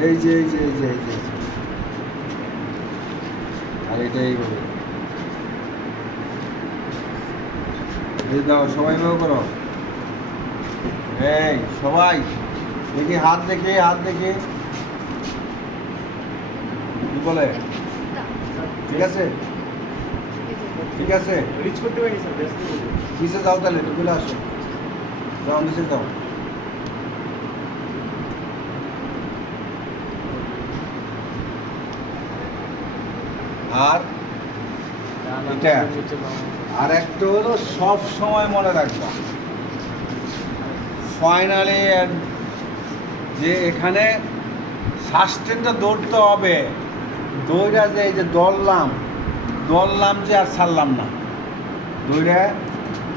এই যে এই যে এই যে এই যে আর এটা এইভাবে এই দাও সবাই এভাবে করো। এই সবাই দেখি হাত দেখে কি বলে? ঠিক আছে ঠিক আছে, রিচ করতে পারি স্যার, ব্যস্ত বলবো। নিচে যাও তাহলে, ঢুকে আসো, যাও নিচে যাও। আর এটা আর একটা হলো সব সময় মনে রাখবা ফাইনালি যে এখানে সাস্টেনটা দৌড়তে হবে। দৌড়া যে এই যে দৌড়লাম যে আর ছাড়লাম না, দৌড়ে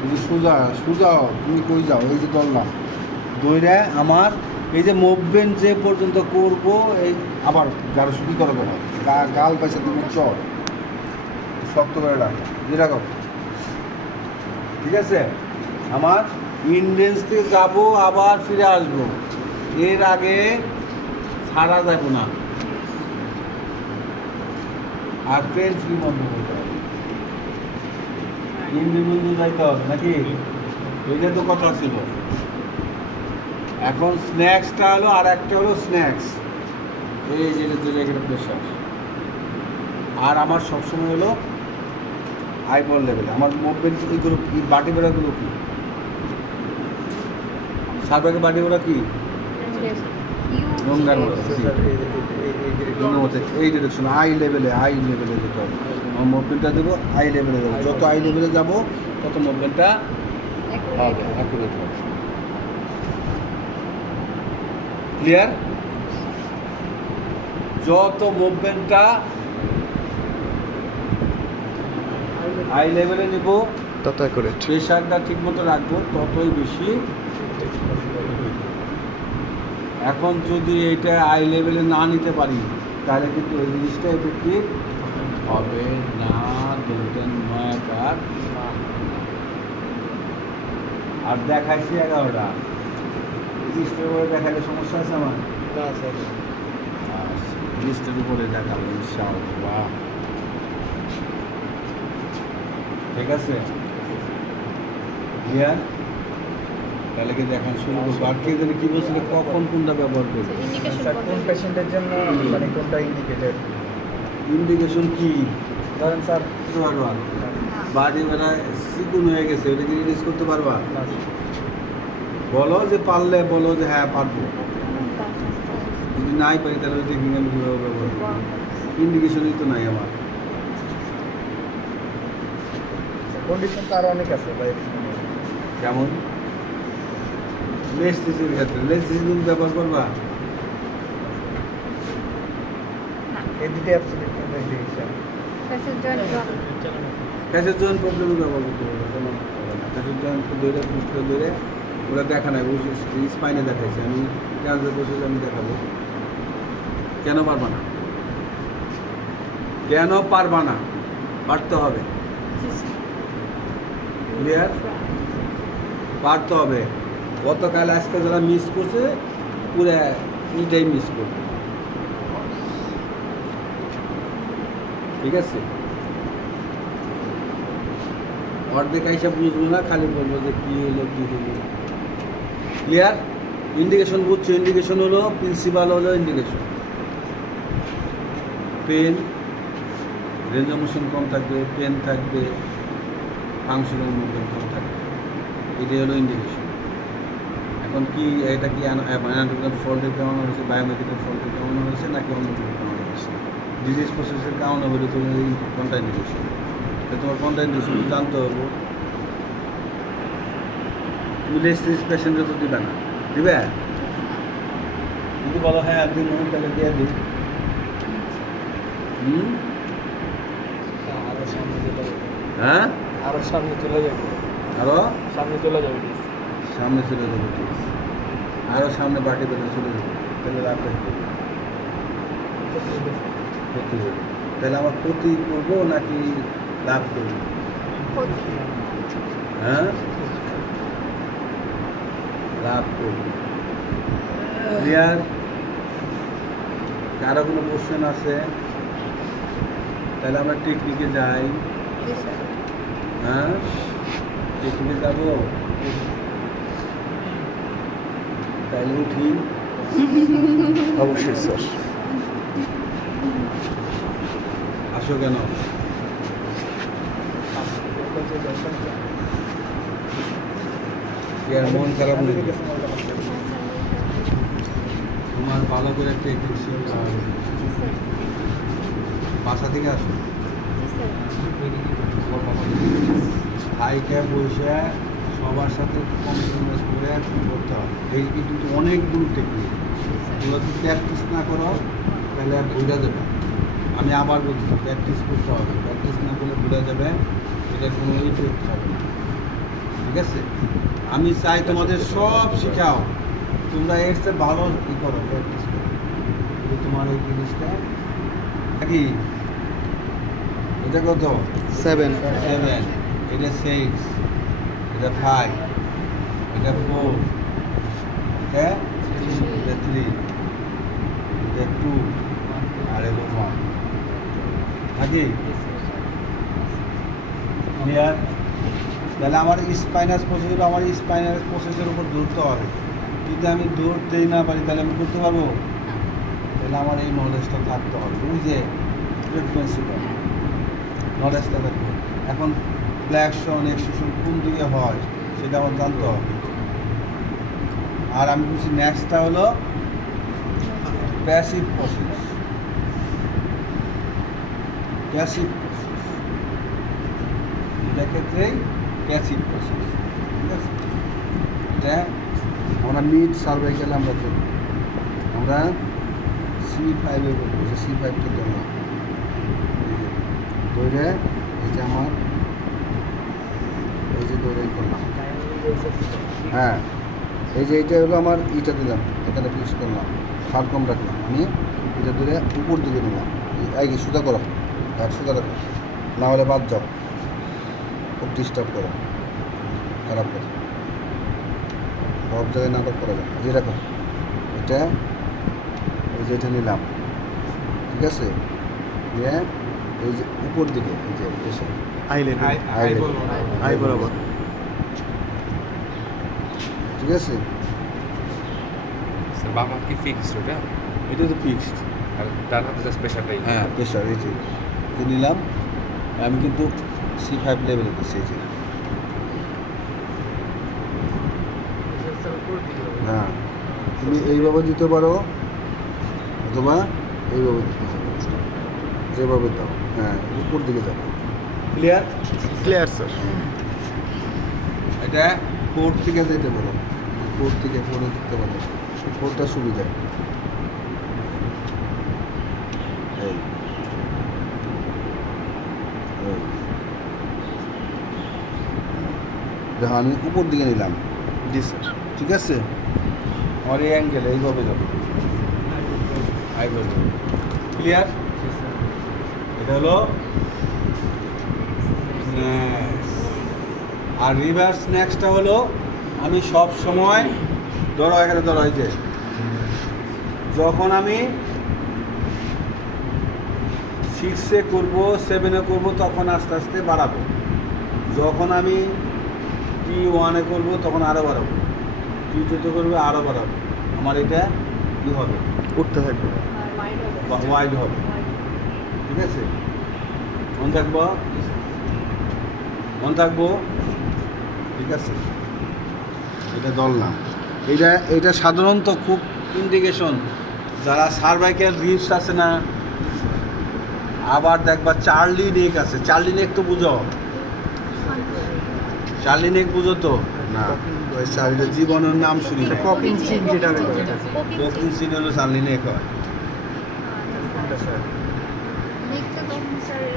এই যে সোজা সোজা তুমি কই যাও, এই যে দৌড়ে আমার এই যে মুভমেন্ট যে পর্যন্ত করব, এই আবার গাড়ো শুধু করবে না, গাল পাশে তুমি চল শক্ত করে রাখো, যে রাখো। ঠিক আছে, আমার ইন্ডেন্স থেকে যাবো আবার ফিরে আসবো, এর আগে ছাড়া যাবো না। আর পেন ফ্রি বন্ধ করতে হবে, বন্ধু যাইতে হবে নাকি? এইটা তো কথা ছিল। এখন স্ন্যাক্সটা হলো, আর একটা হলো স্ন্যাক্স, এই যেটা দুটো এখানে প্রেশার। আর আমার সবসময় হলো আইবল লেভেলে আমার মুভমেন্ট। এইগুলো কি বাটি বেড়াগুলো কি সার্ভাকে বাটি বেড়া কি এই ডিরেকশন আই লেভেলে যেতে হবে। আমার মুভমেন্টটা দেবো আই লেভেলে যাবো, যত আই লেভেলে যাবো তত মুভমেন্টটা হবে, অ্যাকুরেট হবে। ক্লিয়ার? যত মুভমেন্টটা আই লেভেলে নিব তত করে প্রেশারটা ঠিক মতো রাখবো, ততই বেশি। এখন যদি এইটা আই লেভেলে না নিতে পারি তাহলে কিন্তু ওই জিনিসটা এফেক্টিভ হবে না। দেখবেন নয়াকার আর দেখাইছি 11টা, 20টার উপরে দেখালে সমস্যা আছে আমার? না স্যার, 20টার উপরে দেখাবো ইনশাআল্লাহ। ঠিক আছে, ক্লিয়ার? তাহলে কি দেখান শুরু করবো। আর কে জানি কি বলছিল, কখন কোনটা ব্যবহার করবো? স্যার কোন পেশেন্টের জন্য মানে কোনটা ইন্ডিকেটেড? ইন্ডিকেশন কি? ধরেন স্যার, বাড়ি বেড়া চিকুন হয়ে গেছে, ওটা কি রিলিজ করতে পারবা? না স্যার। বলো যে পারলে, বলো যে হ্যাঁ পারবো। যদি নাই পারি তাহলে ওই টেকনিক আমি কীভাবে ব্যবহার করবো? ইন্ডিকেশনই তো নাই আমার। কন্ডিশন তো আরও অনেক আছে ভাই। কেমন? লেসথিসির ক্ষেত্রে লেসথিসি তুমি ব্যবহার করবা? এদিকে অ্যাবসলিউট ইন্ডিকেশন। ক্যাশের জয়েন্ট প্রবলেমে ব্যবহার করতে পারবে, কোনো ক্যাশের জয়েন্ট ধরে পুষ্টে ধরে ওরা দেখা নাই, স্পাইনে দেখাইছে, আমি ট্রান্সফার প্রসেস আমি দেখাবো। কেন পারবা না? কেন পারবা না? পারতে হবে। ক্লিয়ার? পারতে হবে। গতকাল আজকে যারা মিস করছে পুরো এটাই মিস করবে। ঠিক আছে, অর্ধেক আইসা বুঝবো না, খালি বলবো যে কী হলো কী হলো। ক্লিয়ার? ইন্ডিকেশন বুঝছো? ইন্ডিকেশন হলো প্রিন্সিপাল হলো indication. Pain, range of motion কম থাকবে, পেন থাকবে, ফাংশনাল মুভমেন্ট কম থাকবে, এটাই হলো ইন্ডিকেশন। এখন কি এটা কি অ্যানাটমিক্যাল ফল্টের কারণে হয়েছে, বায়োমেট্রিক্যাল ফল্টের কারণে হয়েছে, নাকি অন্য কোনো কারণে হয়েছে? ডিজিজ প্রসেসের কারণে হলে তুমি কোনটা ইন্ডিকেশন, তোমার কোনটা ইন্ডিকেশন জানতে হবে। তুমি লেসথিস পেশেন্টকে তো দিবে না, দিবে? যদি বলো হ্যাঁ দিন তাহলে দিয়ে দিই। আরো সামনে চলে যাবে, হ্যাঁ আরো সামনে চলে যাবে, আরো সামনে চলে যাবে। সামনে চলে যাবে, ঠিক আছে, আরও সামনে বাটি বেঁধে চলে যাবে, তাহলে রাখবে ক্ষতি হবে। তাহলে আমার ক্ষতি করবো নাকি লাভ করবো? হ্যাঁ, লাভ করবো। ক্লিয়ার? কারো কোনো কোশ্চেন আছে? তাহলে আমরা টেকনিকে যাই। হ্যাঁ, টেকনিকে যাব। তাইলে উঠি। অবশ্যই স্যার। আসো কেন? কি আর মন খারাপ নেই? তোমার ভালো করে টেকনিক শিখতে হবে। বাসা থেকে আসো। হাইটা বসে সবার সাথে কম্প্রোমাইজ করে করতে হবে। এই কিন্তু অনেকগুলো টেকনিক, এগুলো যদি প্র্যাকটিস না করো তাহলে আর ভুলে যাবে। আমি আবার বলছি, প্র্যাকটিস করতে হবে। প্র্যাকটিস না করলে ভুলে যাবে, এটার কোনো ইফেক্ট হবে না। ঠিক আছে? আমি চাই তোমাদের সব শেখাও, তোমরা এর চেয়ে ভালো ই করো, প্র্যাকটিস করো। কিন্তু তোমার এই জিনিসটা কি, এটা কত? 7 7, এটা 6, এটা 5, এটা 4, এটা 3, এটা 2, আর এটা 1 নাকি ক্লিয়ার? তাহলে আমার স্পাইনাস প্রসেস হলো, আমার স্পাইনাস প্রসেসের উপর দৌড়তে হবে। যদি আমি দৌড়তেই না পারি তাহলে আমি করতে পারবো? তাহলে আমার এই নলেজটা থাকতে হবে। ওই যে প্রিন্সিপাল নলেজটা থাকবে। এখন ফ্ল্যাকশন এক্সটেনশন কোন দিকে হয় সেটা আমার জানতে হবে। আর আমি বলছি নেক্সটটা হলো প্যাসিভ প্রসেস। প্যাসিভ প্রসেস এটার ক্ষেত্রেই প্যাসিভ প্রসেস। ঠিক আছে? এটা আমরা মিড সার্ভাইকাল আমরা করব। আমরা C5 এ করবো, যে C5 কে ধরলাম, ধরে এই যে আমার এই যে ধরে করলাম। হ্যাঁ, এই যে এইটা হলো আমার ইটা দিলাম, এখানে ফিক্স করলাম, ফালকম রাখলাম। আমি এটা ধরে উপর দিকে নিলাম, এই কি সোজা করো, আর সোজা রাখো, না হলে বাদ যাও, খুব ডিস্টার্ব করো, খারাপ কথা। সব জায়গায় নাটক করা যায়। এই রাখো, এটা এই যে এটা নিলাম, ঠিক আছে? নিয়ে এই যে উপর দিকে এই যে এসে আই বরাবর, ঠিক আছে? স্যার বাম হাত কি ফিক্সড ওটা? এটা তো ফিক্সড। আর ডান হাতে জাস্ট প্রেশারটাই। হ্যাঁ, প্রেশার এই যে এটা নিলাম। আমি কিন্তু C5 লেভেলে দিচ্ছি। এই যে হ্যাঁ, তুমি এইভাবে দিতে পারো অথবা এইভাবে দিতে পারো, যেভাবে দাও। হ্যাঁ, উপর দিকে যাবে। ক্লিয়ার? Clear sir. এটা কোর্ট থেকে যেতে পারো, কোর্ট থেকে পরে দিতে পারো, কোর্টটা সুবিধা। এই এই। দেখো আমি উপর দিকে নিলাম, জি স্যার। ঠিক আছে? আমার এই অ্যাঙ্গেল এইভাবে যাবে, ক্লিয়ার? এটা হলো আর রিভার্স নেক্সটটা হলো, আমি সব সময় ধরো এখানে ধরো এই যে যখন আমি 6-এ করবো 7-এ করবো তখন আস্তে আস্তে বাড়াবো। যখন আমি T1-এ করবো তখন আরও বাড়াবো, T2-তে করবো আরও বাড়াবো। আমার এটা কী হবে, উঠতে থাকবে। ওয়াইড হবে। ঠিক আছে? মন থাকবো, মন থাকবো, ঠিক আছে? এটা ধরলাম। এটা সাধারণত খুব ইন্ডিকেশন, যারা সার্ভাইকাল রিপস আছে না, আবার দেখবা চার্লি নেক আছে। চার্লি নেক তো বুঝো? চার্লি নেক বুঝো তো? না, ওই চার্লি জীবনের নাম শুনি না। পকিং চিন যেটা বলে। দক্ষিণ চীন হলো চার্লি নেক হয়।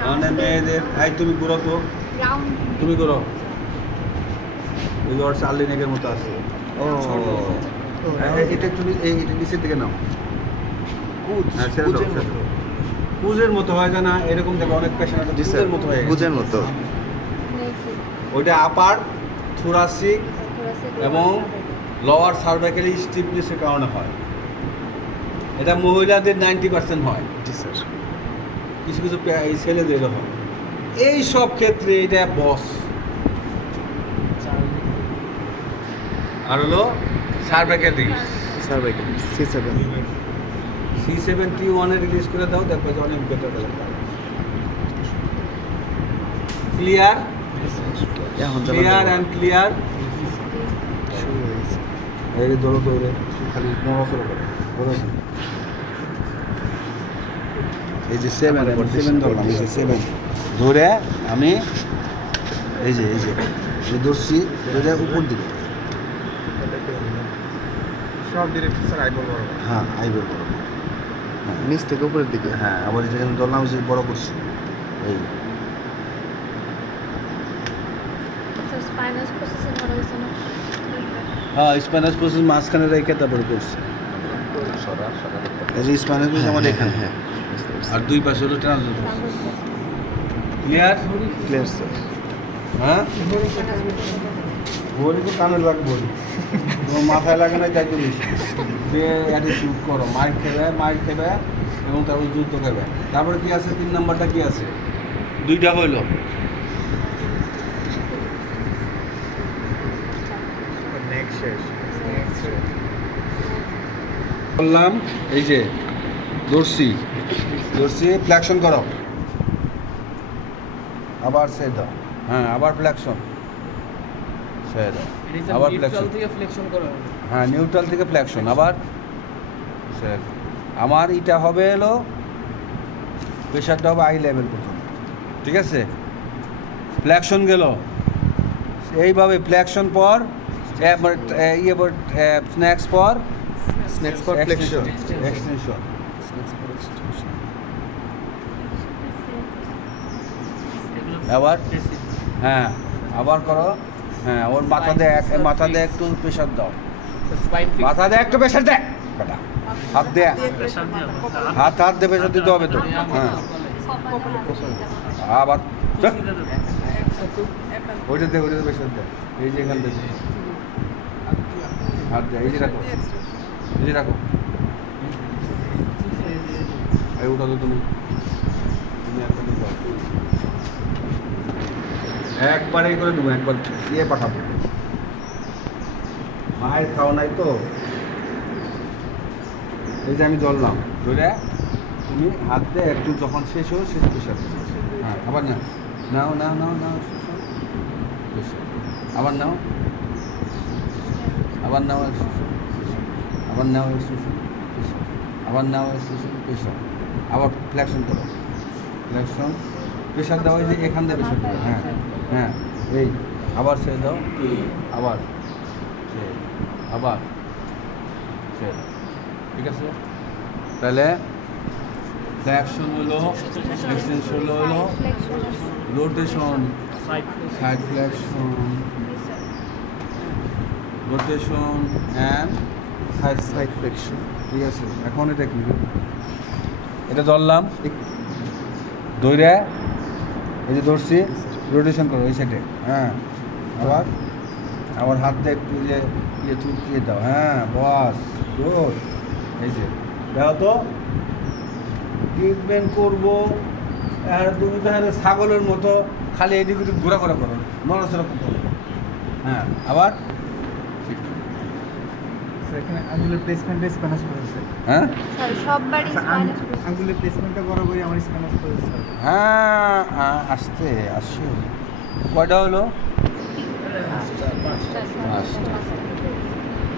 মানে মেয়েদের, এই তুমি করো তো, তুমি করো, ওই ওর চার্লি নেকের মতো আছে। ও এটা একটু এটা নিচের দিকে নাও। কুজ, হ্যাঁ, ছেড়ে দাও, ছেড়ে দাও। কুজের মতো হয় না, এরকম দেখো অনেক পেশেন্ট আছে জি স্যার, কুজের মতো হয়ে গেছে। কুজের মতো। ওইটা আপার থোরাসিক এবং লোয়ার সার্ভাইকালি স্টিফনেসের কারণে হয়। এটা মহিলাদের 90% হয়, জি স্যার। কিছু কিছু এই ছেলেদেরও হয়। এই সব ক্ষেত্রে এটা বস। আর হলো cervical reels cervical C7 C71 release করে দাও, দেখো যে অনেক বেটার হবে। ক্লিয়ার এখন ক্লিয়ার অ্যান্ড ক্লিয়ার। শুরু হয়েছে। এই ধরো দৌড়ে খালি নড়াচড়া করে ধরো। এই যে 7 ধরলাম, এই যে 7 ধরে আমি এই যে ধরছি, ধরে উপর দিকে। সব ডিরেক্ট স্যার আইবল বড়। হ্যাঁ আইবে বড়। হ্যাঁ নিচ থেকে উপরের দিকে। হ্যাঁ, আবার যেখানে ধরলাম যে বড় করছি এই। স্যার স্পাইনাস প্রসেসিং করা হয়েছে না? হ্যাঁ, স্প্যানিশ প্রসেস মাঝখানে রেখে তারপরে করছি। এই যে স্প্যানিশ প্রসেস আমাদের এখানে, হ্যাঁ আর দুই পাশে হলো ট্রান্সফার। Clear clear sir. হ্যাঁ, বলি তো কানে লাগবো, তোমার মাথায় লাগে না তাই তো বেশি। যে অ্যাটিটিউড করো, মার খেবে এবং তারপর যুদ্ধ খাবে। তারপরে কি আছে, 3 নাম্বারটা কি আছে? 2টা হইলো। নেক্সট শেষ। বললাম এই যে দর্শি ফ্লেকশন করো, আবার সে দাও। হ্যাঁ, আবার ফ্লেকশন, সে দাও, আবার ফ্লেকশন। হ্যাঁ, নিউট্রাল থেকে ফ্লেকশন, আবার সে। আমার এটা হবে এলো, প্রেশারটা হবে আই লেভেল পর্যন্ত, ঠিক আছে? ফ্লেকশন গেল এইভাবে, ফ্লেকশন পর স্ন্যাক্স পর স্ন্যাক্স ফর ফ্লেক্সন। এক্সটেনশন। আবার হ্যাঁ, আবার করো। হ্যাঁ, ওর মাথা দিয়ে একটু প্রেশার দাও, মাথা দিয়ে একটু প্রেশার দে বেটা, হাত দিয়ে হাত দিয়ে প্রেশার দিতে হবে তো। হ্যাঁ, আবার চল। ওইটাতে প্রেশার দে, এই যে এখান থেকে হাত দে, এই যে রাখো, এই ওটা তো তুমি একবারে করে দেবো, একবার দিয়ে পাঠাবো। মায়ের খাওয়া নাই তো, এই যে আমি ধরলাম, ধরে তুমি হাত দিয়ে একটু যখন শেষ হো শেষ প্রেশার। হ্যাঁ, আবার নাও, আবার নাও, আবার নাও, প্রেশার, আবার ফ্লেকশন করো, প্রেশার দেওয়া যে এখান থেকে প্রেশার করো। হ্যাঁ, এই আবার ছেড়ে দাও, আবার ছেড়ে দাও, ঠিক আছে? তাহলে ফ্লেকশন হলো, এক্সটেনশন হলো, rotation, side flexion, rotation and side flexion. ঠিক আছে? এখন এটা কি, এটা ধরলাম, দৌড়ে এই যে ধরছি, রোটেশন করো এই সাইডে। হ্যাঁ, আবার হাত দিয়ে একটু চুটকিয়ে দাও। হ্যাঁ, বস গুড। এই যে দাও তো, ট্রিটমেন্ট করবো। আর তুমি তো ছাগলের মতো খালি এদিক ওদিক ঘোরাঘোরা করো, নড়াচড়া করতে হবে। হ্যাঁ, আবার এখানে আঙ্গুলের প্লেসমেন্টে স্প্যানাস করেছে। হ্যাঁ স্যার সববারই স্পাইনাস আঙ্গুলের প্লেসমেন্টটা বরাবরই আমার স্প্যানাস করেছে স্যার। হ্যাঁ, আসছে। কয়টা হলো?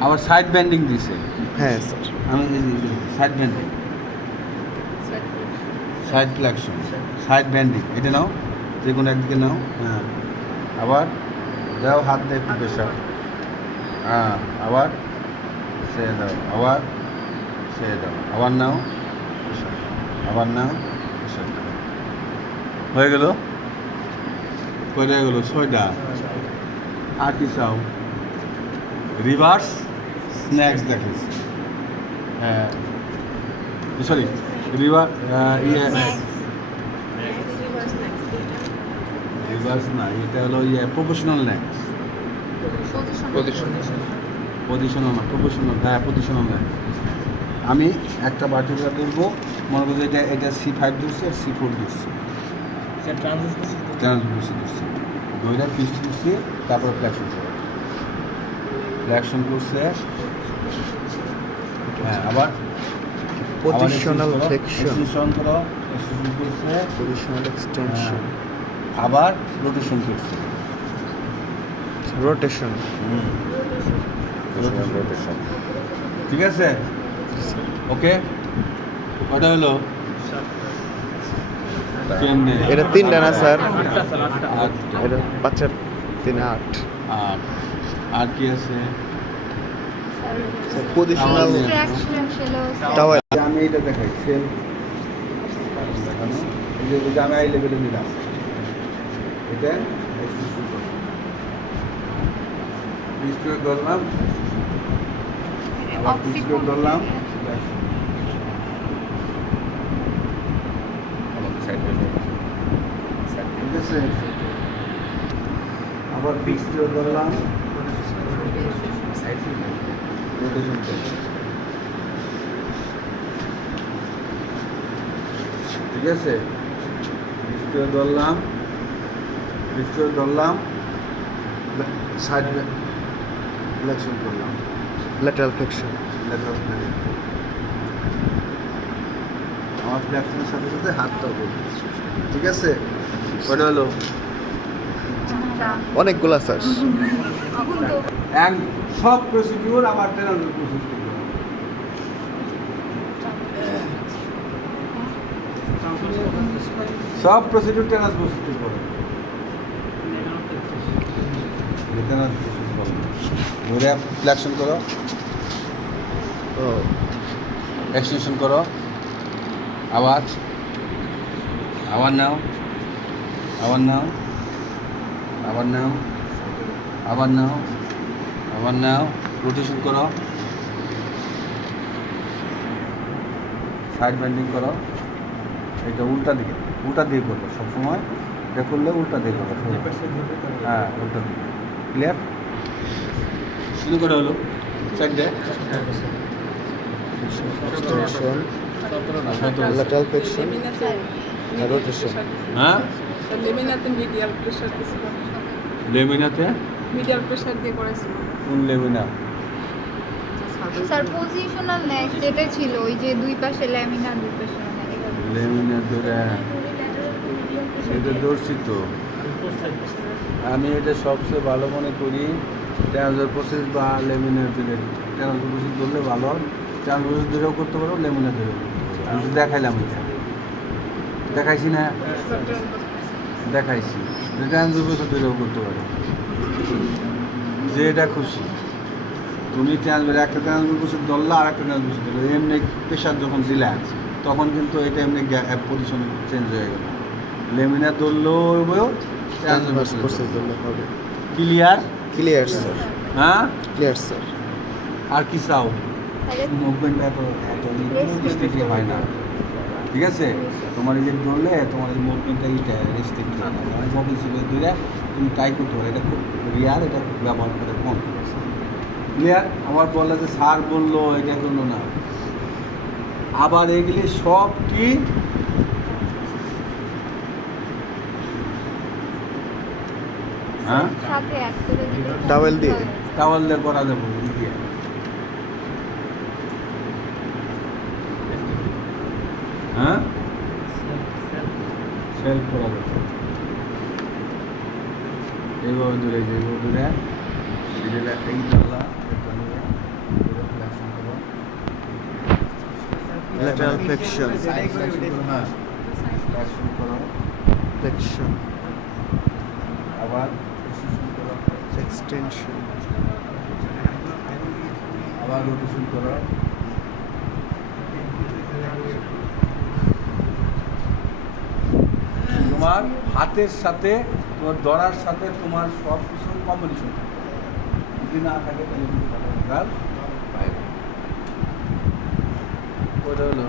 আবার সাইড ব্যান্ডিং দিছে। হ্যাঁ স্যার। আমি side bending, side flexion, side bending, এটা নাও, যে কোনো একদিকে নাও। হ্যাঁ, আবার দাও, হাত দিয়ে একটু প্রেশার। হ্যাঁ, আবার ছেড়ে দাও, আবার নাও, pressure, আবার নাও, pressure দাও। হয়ে গেল? কয়টা হয়ে গেল? 6টা। আর কি চাও? রিভার্স স্ন্যাক্স দেখিস। হ্যাঁ, সরি, রিভার্স না, এটা হলো প্রফেশনাল ন্যাক্স। পজিশনাল না, প্রফেশনাল। হ্যাঁ, পজিশনাল ন্যাক্স। আমি একটা বাটিটা ধরবো, মনে করছি এটা C5 ধরছি আর C4 ধরছি, স্যার ট্রান্সফার ট্রান্সফার ধরছি, দুইটা পিস ধরছি, তারপর ফ্লেকশন করো, ফ্লেকশন করছে, হ্যাঁ আবার পজিশনাল ফ্লেকশন, এক্সটেনশন করো, এক্সটেনশন করছে, পজিশনাল এক্সটেনশন, আবার রোটেশন করছে, রোটেশন। রোটেশন, ঠিক আছে, ওকে, কটা হলো? কেমনে? এটা 3টা না স্যার? আটটা। এটা 5 আর 3 8। আট। আর কি আছে? স্যার পজিশনাল ট্র্যাকশন ছিল টাওয়ার। আমি এটা দেখাই, সেল দেখানো, এই যে এটা আমি আই লেভেলে নিলাম, এটা পিস্টল ধরলাম, আবার পিস্টল ধরলাম, আমাদের সাইড বাই সাইড ঠিক আছে, আবার পিস্টল ধরলাম, সাইড রোটেশন করলাম, ঠিক আছে, পিস্টল ধরলাম, সাইড ফ্লেকশন করলাম, ল্যাটারাল ফ্লেকশন। লেটার ফ্লেকশন, আমার ফ্লেকশনের সাথে সাথে হাতটাও করবো, ঠিক আছে, কটা হলো? অনেকগুলা স্যার। এক সব প্রসিডিউর আমার ট্রেনারের প্রসেস করতে হবে। সব প্রসিডিউর ট্রেনার প্রসেস করে, ট্রেনার প্রসেস করে, ধরে ফ্লেকশন করো, ও এক্সটেনশন করো, আবার আবার নাও, আবার নাও, আবার নাও, আবার নাও, আবার নাও, রোটেশন করো, সাইড বেন্ডিং করো, এটা উল্টা দিয়ে করবো সবসময়, এটা করলে উল্টা দিয়ে করবো, হ্যাঁ উল্টা দিকে, ক্লিয়ার? শুরু করে হলো চারটে, এক্সটেনশন, ল্যাটারাল ফ্লেকশন, রোটেশন। হ্যাঁ লেমিনাতে মিডিয়াল প্রেসার দিছিল লেমিনাতে মিডিয়াল প্রেসার দিয়ে করেছিল কোন লেমিনা? স্যার পজিশনাল নেক্সট যেটা ছিল ওই যে দুই পাশে ল্যামিনার দুই পাশে লেমিনা ধরে এটা ধরছি তো আমি, এটা সবচেয়ে ভালো মনে করি ট্রান্সফার প্রসেস বা লেমিনার ধরে, ট্রান্সফার প্রসেস ধরলে ভালো, ট্রান্সফার প্রসেস ধরেও করতে পারো, লেমিনার ধরেও করতে পারো। আমি তো দেখাইলাম, এটা দেখাইছি না? দেখাইছি, ট্রান্সফার প্রসেস ধরেও করতে পারো, যে এটা খুশি তুমি ট্রান্সফার, একটা ট্রান্সফার প্রসেস ধরলা আর একটা ট্রান্সফার প্রসেস ধরলে, এমনি প্রেশার যখন দিলা তখন কিন্তু এটা এমনি পজিশন চেঞ্জ হয়ে গেল, লেমিনার ধরলেও ট্রান্সফার প্রসেস দিলে হবে। ক্লিয়ার? ক্লিয়ার স্যার, হ্যাঁ, ক্লিয়ার স্যার। আর কি চাও? তাহলে মুভমেন্ট এত রেস্ট্রিক্টিভ হয় না, ঠিক আছে, তোমার এই যে ধরলে তোমার এই মুভমেন্টটা এইটা রেস্ট্রিক্ট হয় না, তোমার মোবিল ছিল দূরে তুমি ট্রাই করতে পারো, এটা খুব রিয়ার, এটা ব্যবহার করে কম, ক্লিয়ার? আমার বললে যে স্যার বললো এটা করলো না, আবার এগুলি সব কি হ্যাঁ সাথে অ্যাড করে দিলে টাওয়েল দিয়ে? টাওয়াল করা যাবে দিয়ে, হ্যাঁ সেলফ করা যাবে, এইভাবে দূরে এইভাবে দূরে এটা এই জানলা এটা নিয়ে এটা ফ্ল্যাশন করো, ল্যাটারাল ফ্লেকশন, হ্যাঁ ফ্ল্যাশন করো, ফ্লেকশন, আবার extension করো, এক্সটেনশন, আবার রোটেশন করো, তোমার হাতের সাথে তোমার ধরার সাথে তোমার সব কিছুর কম্বিনেশন থাকে, যদি না থাকে তাহলে কিন্তু ভালো। ওটা হলো